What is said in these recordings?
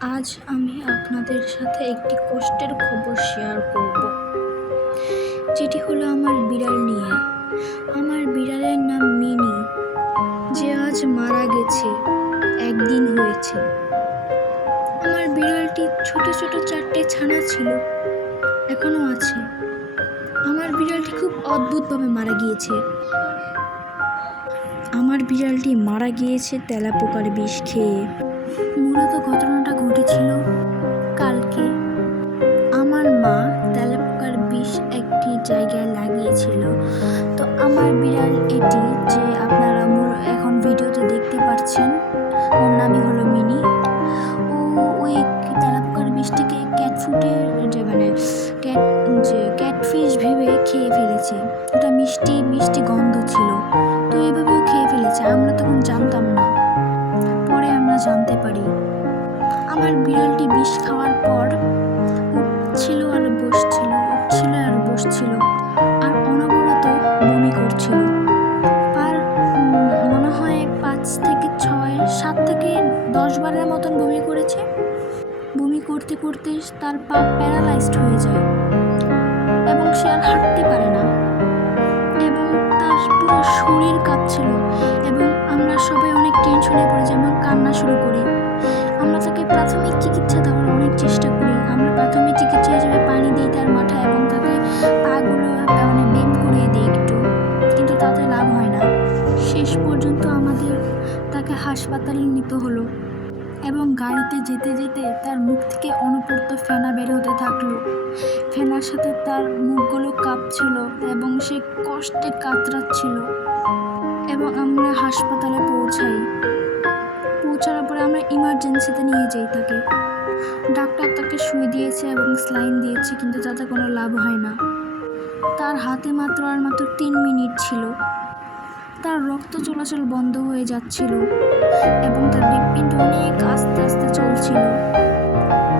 আজ আমি আপনাদের সাথে একটি কষ্টের খবর শেয়ার করব। যেটি হলো আমার বিড়াল নিয়ে। আমার বিড়ালের নাম মিনি। যে আজ মারা গেছে, একদিন হয়েছে। আমার বিড়ালটি ছোট ছোট চারটে ছানা ছিল, এখনও আছে। আমার বিড়ালটি খুব অদ্ভুতভাবে মারা গিয়েছে। আমার বিড়ালটি মারা গিয়েছে তেলাপোকার বিষ খেয়ে। মূলত ঘটনাটা ঘটেছিল কালকে। আমার মা তেলাপোকার বিষ একটি জায়গায় লাগিয়েছিল। তো আমার বিড়াল এটি যে আপনারা এখন ভিডিওতে দেখতে পাচ্ছেন, ওর নামই হলো মিনি। ও ওই তেলাপোকার বিষটিকে ক্যাট ফুডের যে মানে ক্যাট যে ক্যাটফিশ ভেবে খেয়ে ফেলেছে। ওটা মিষ্টি মিষ্টি গন্ধ ছিল। তো এভাবেও খেয়ে ফেলেছে, আমরা তখন জানতাম না। পরে আমরা জানতে পারি, আমার বিড়ালটি বিষ খাওয়ার পর উঠছিল আর বসছিল, উঠছিল আর বসছিল, আর অনবরত বমি করছিল। আর মনে হয় পাঁচ থেকে ছয়, সাত থেকে দশ বারের মতন বমি করেছে। বমি করতে করতে তার পা প্যারালাইজড হয়ে যায় এবং সে আর হাঁটতে পারে না। এবং তার পুরো শরীর কাঁপছিল এবং আমরা সবাই অনেক টেনশনে পড়ে যেমন কান্না শুরু করি। আমরা তাকে প্রাথমিক চিকিৎসা দেওয়ার অনেক চেষ্টা করি। আমরা প্রাথমিক চিকিৎসা হিসেবে পানি দিই তার মাথায় এবং তাকে পাগুলো মানে বেম করিয়ে দিই একটু। কিন্তু তাতে লাভ হয় না। শেষ পর্যন্ত আমাদের তাকে হাসপাতালে নিতে হলো। এবং গাড়িতে যেতে যেতে তার মুখ থেকে অনুপূর্ত ফেনা বের হতে থাকল। ফেনার সাথে তার মুখগুলো কাঁপছিল এবং সে কষ্টে কাতরাচ্ছিল। এবং আমরা হাসপাতালে পৌঁছাই। পৌঁছানোর পরে আমরা ইমার্জেন্সিতে নিয়ে যাই তাকে। ডাক্তার তাকে শুয়ে দিয়েছে এবং স্লাইন দিয়েছে, কিন্তু তাতে কোনো লাভ হয় না। তার হাতে মাত্র আর মাত্র তিন মিনিট ছিল। তার রক্ত চলাচল বন্ধ হয়ে যাচ্ছিল এবং তার হৃৎপিণ্ড অনেক আস্তে আস্তে চলছিল।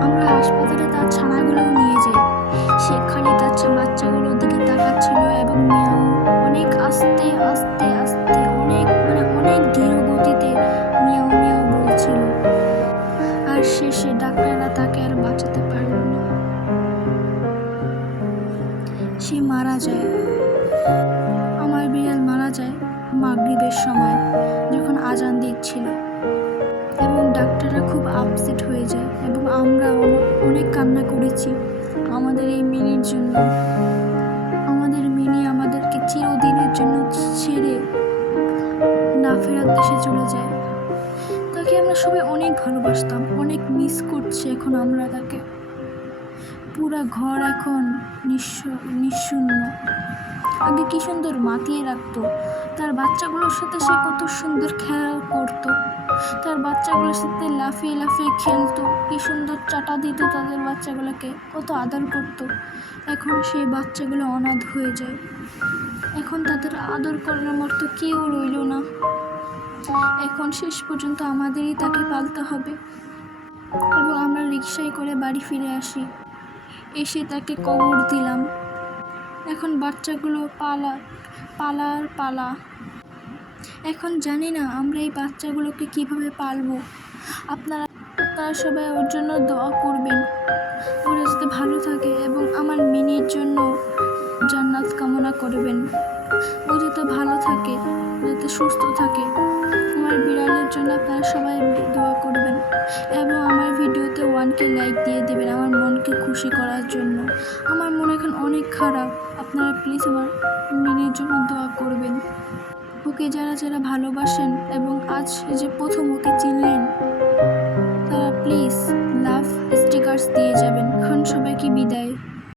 আমরা হাসপাতালে তার ছানাগুলোও নিয়ে যাই। সে খালি তার বাচ্চাগুলোর দিকে তাকাচ্ছিল এবং মিয়াও অনেক আস্তে আস্তে আস্তে অনেক মানে অনেক ধীর গতিতে মিয়াও মিয়াও বলছিল। আর শেষে ডাক্তাররা তাকে আর বাঁচাতে পারল না। সে মারা যায়। আমার বিড়াল মারা যায়। মাগরিবের সময় যখন আজান দিচ্ছিল এবং ডাক্তাররা খুব আপসেট হয়ে যায় এবং আমরা অনেক কান্না করেছি আমাদের এই মিনির জন্য। আমাদের মিনি আমাদেরকে চিরদিনের জন্য ছেড়ে না ফেরার দেশে চলে যায়। তাকে আমরা সবাই অনেক ভালোবাসতাম, অনেক মিস করছি এখন আমরা তাকে। পুরা ঘর এখন নিঃস্ব নিঃশূন্য। আগে কি সুন্দর মাতিয়ে রাখতো? তার বাচ্চাগুলোর সাথে সে কত সুন্দর খেলা করতো। তার বাচ্চাগুলোর সাথে লাফিয়ে লাফিয়ে খেলতো। কি সুন্দর চাটা দিত তাদের বাচ্চাগুলোকে। কত আদর করতো। এখন সেই বাচ্চাগুলো অনাথ হয়ে যায়। এখন তাদের আদর করার মতো কেউ রইল না। এখন শেষ পর্যন্ত আমাদেরই তাকে পালতে হবে। এবং আমরা রিক্সায় করে বাড়ি ফিরে আসি। এসে তাকে কবর দিলাম। এখন বাচ্চাগুলো পালা, পালার পালা। এখন জানি না আমরা এই বাচ্চাগুলোকে কীভাবে পালবো। আপনারা আপনারা সবাই ওর জন্য দোয়া করবেন। ওরা যাতে ভালো থাকে এবং আমার মিনির জন্য জান্নাত কামনা করবেন। ও যাতে ভালো থাকে, যাতে সুস্থ থাকে। আমার বিড়ালের জন্য আপনারা সবাই দোয়া করবেন এবং আমার ভিডিওতে ওয়ানকে লাইক দিয়ে দেবেন আমার মনকে খুশি করার জন্য। আমার মন এখন অনেক খারাপ। আপনারা প্লিজ আমার মিনির জন্য দোয়া করবেন। ওকে যারা যারা ভালোবাসেন এবং আজ যে প্রথম ওকে চিনলেন, তারা প্লিজ লাভ স্টিকার্স দিয়ে যাবেন। এখন সবাইকে বিদায়।